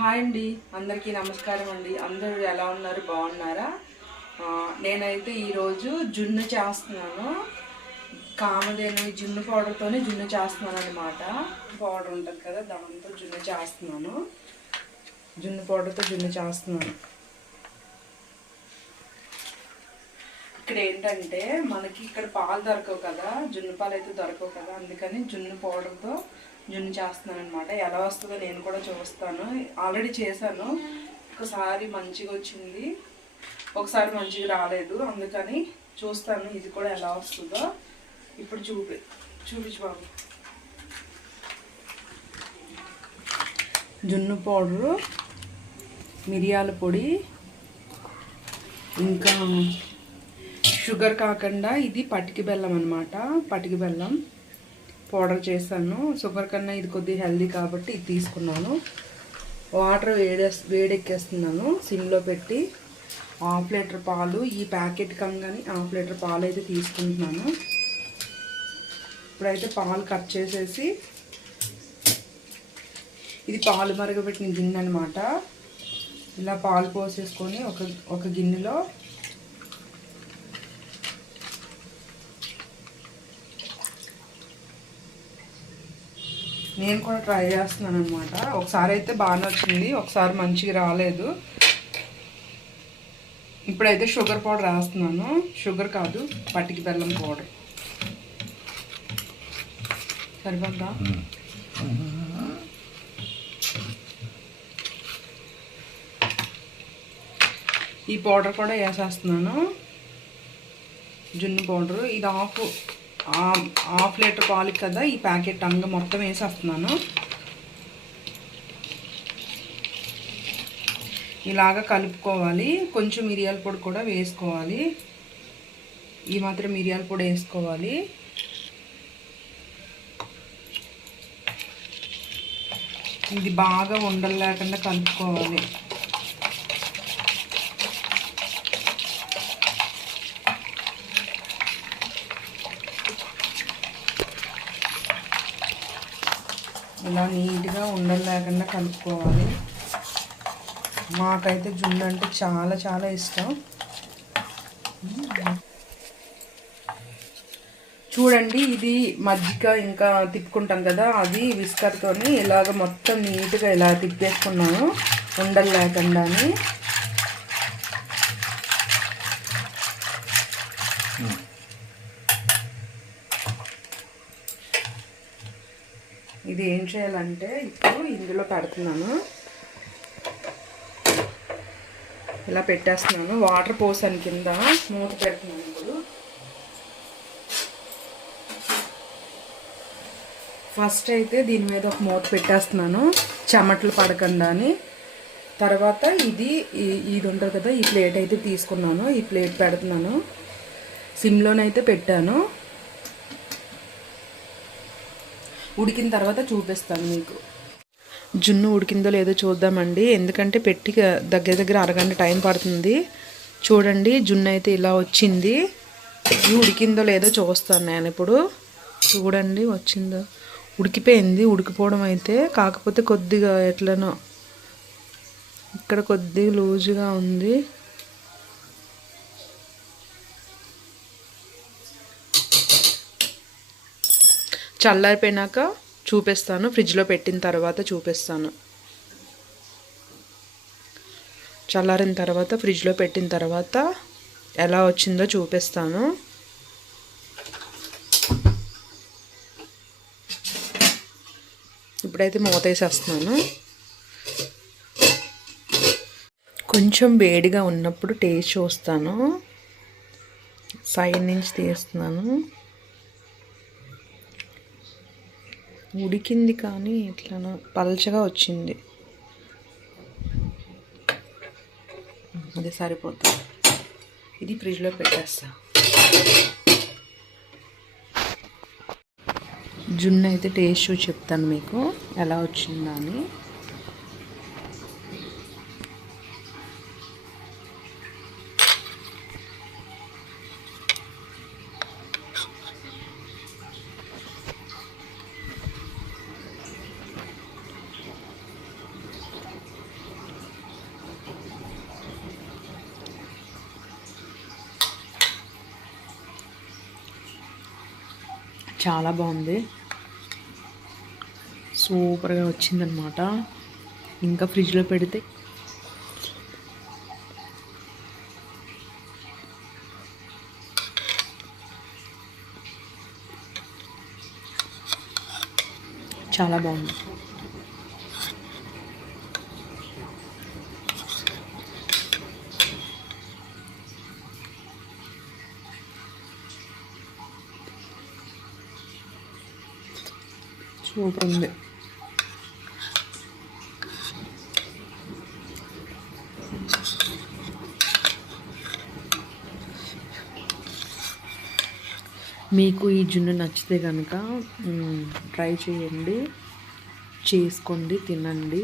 Hi అండి, అందరికీ నమస్కారం అండి. అందరూ ఎలా ఉన్నారు? బాగున్నారా? నేనైతే ఈరోజు జున్ను చేస్తున్నాను. కామధేను జున్ను పౌడర్తోనే జున్ను చేస్తున్నాను అనమాట. పౌడర్ ఉంటుంది కదా, దాంతో జున్ను చేస్తున్నాను. జున్ను పౌడర్తో జున్ను చేస్తున్నాను. ఇక్కడ ఏంటంటే మనకి ఇక్కడ పాలు దొరకవు కదా, జున్ను పాలు అయితే దొరకవు కదా, అందుకని జున్ను పౌడర్తో జున్ను చేస్తున్నాను అనమాట. ఎలా వస్తుందో నేను కూడా చూస్తాను. ఆల్రెడీ చేశాను, ఒకసారి మంచిగా వచ్చింది, ఒకసారి మంచిగా రాలేదు. అందుకని చూస్తాను ఇది కూడా ఎలా వస్తుందో. ఇప్పుడు చూపించు బాబు. జున్ను పౌడరు, మిరియాల పొడి, ఇంకా షుగర్ కాకుండా ఇది పటికి బెల్లం అనమాట. పటికి బెల్లం పౌడర్ చేశాను. షుగర్ కన్నా ఇది కొద్దిగా హెల్దీ కాబట్టి ఇది తీసుకున్నాను. వాటర్ వేడెక్కేస్తున్నాను సిమ్లో పెట్టి. 1/2 లీటర్ పాలు, ఈ ప్యాకెట్ కంగాని 1/2 లీటర్ పాలు అయితే తీసుకుంటున్నాను. ఇప్పుడైతే పాలు కట్ చేసేసి, ఇది పాలు మరగబెట్టిన గిన్నె అనమాట. ఇలా పాలు పోసేసుకొని ఒక గిన్నెలో నేను కూడా ట్రై చేస్తున్నాను అనమాట. ఒకసారి అయితే బాగానే వచ్చింది, ఒకసారి మంచిగా రాలేదు. ఇప్పుడైతే షుగర్ పౌడర్ వేస్తున్నాను. షుగర్ కాదు, పటికి బెల్లం పౌడర్. సరిపోద్దా? ఈ పౌడర్ కూడా వేసేస్తున్నాను, జున్ను పౌడరు. ఇది హాఫ్ లీటర్ పాలు కదా, ఈ ప్యాకెట్ అంగ మొత్తం వేసేస్తున్నాను. ఇలాగా కలుపుకోవాలి. కొంచెం మిరియాల పొడి కూడా వేసుకోవాలి. ఈ మాత్రం మిరియాల పొడి వేసుకోవాలి. ఇది బాగా ఉండలు లేకుండా కలుపుకోవాలి. ఇలా నీట్గా ఉండలు లేకుండా కలుపుకోవాలి. మాకైతే జున్ను అంటే చాలా చాలా ఇష్టం. చూడండి, ఇది మజ్జిగ ఇంకా తిప్పుకుంటాం కదా, అది విస్కర్తో ఇలాగ మొత్తం నీట్గా ఇలా తిప్పేసుకున్నాను ఉండలు లేకుండా. ఇది ఏం చేయాలంటే, ఇప్పుడు ఇందులో పెడుతున్నాను, ఇలా పెట్టేస్తున్నాను. వాటర్ పోసాను, కింద మూత పెడుతున్నాను. ఇప్పుడు ఫస్ట్ అయితే దీని మీద ఒక మూత పెట్టేస్తున్నాను, చెమటలు పడకుండా అని. తర్వాత ఇది ఉంటుంది కదా, ఈ ప్లేట్ అయితే తీసుకున్నాను, ఈ ప్లేట్ పెడుతున్నాను. సిమ్లోనైతే పెట్టాను. ఉడికిన తర్వాత చూపిస్తాను మీకు. జున్ను ఉడికిందో లేదో చూద్దామండి, ఎందుకంటే పెట్టి దగ్గర అరగంట టైం పడుతుంది. చూడండి, జున్ను అయితే ఇలా వచ్చింది. ఉడికిందో లేదో చూస్తాను నేను ఇప్పుడు. చూడండి, వచ్చిందో, ఉడికిపోయింది. ఉడికిపోవడం అయితే, కాకపోతే కొద్దిగా ఎట్లనో ఇక్కడ కొద్దిగా లూజుగా ఉంది. చల్లారిపోయినాక చూపిస్తాను, ఫ్రిడ్జ్లో పెట్టిన తర్వాత చూపిస్తాను. చల్లారిన తర్వాత ఫ్రిడ్జ్లో పెట్టిన తర్వాత ఎలా వచ్చిందో చూపిస్తాను. ఇప్పుడైతే మూత వేసేస్తున్నాను. కొంచెం వేడిగా ఉన్నప్పుడు టేస్ట్ చూస్తాను. సైడ్ నుంచి తీస్తున్నాను. ఉడికింది కానీ ఇట్లా పల్చగా వచ్చింది. అది సరిపోతుంది. ఇది ఫ్రిడ్జ్లో పెట్టేస్తా. జున్ను అయితే టేస్ట్ చూసి చెప్తాను మీకు ఎలా వచ్చిందా అని. చాలా బాగుంది, సూపర్గా వచ్చిందనమాట. ఇంకా ఫ్రిడ్జ్లో పెడితే చాలా బాగుంది. సూపర్ ఉంది. మీకు ఈ జున్ను నచ్చితే కనుక ట్రై చేయండి, చేసుకోండి, తినండి.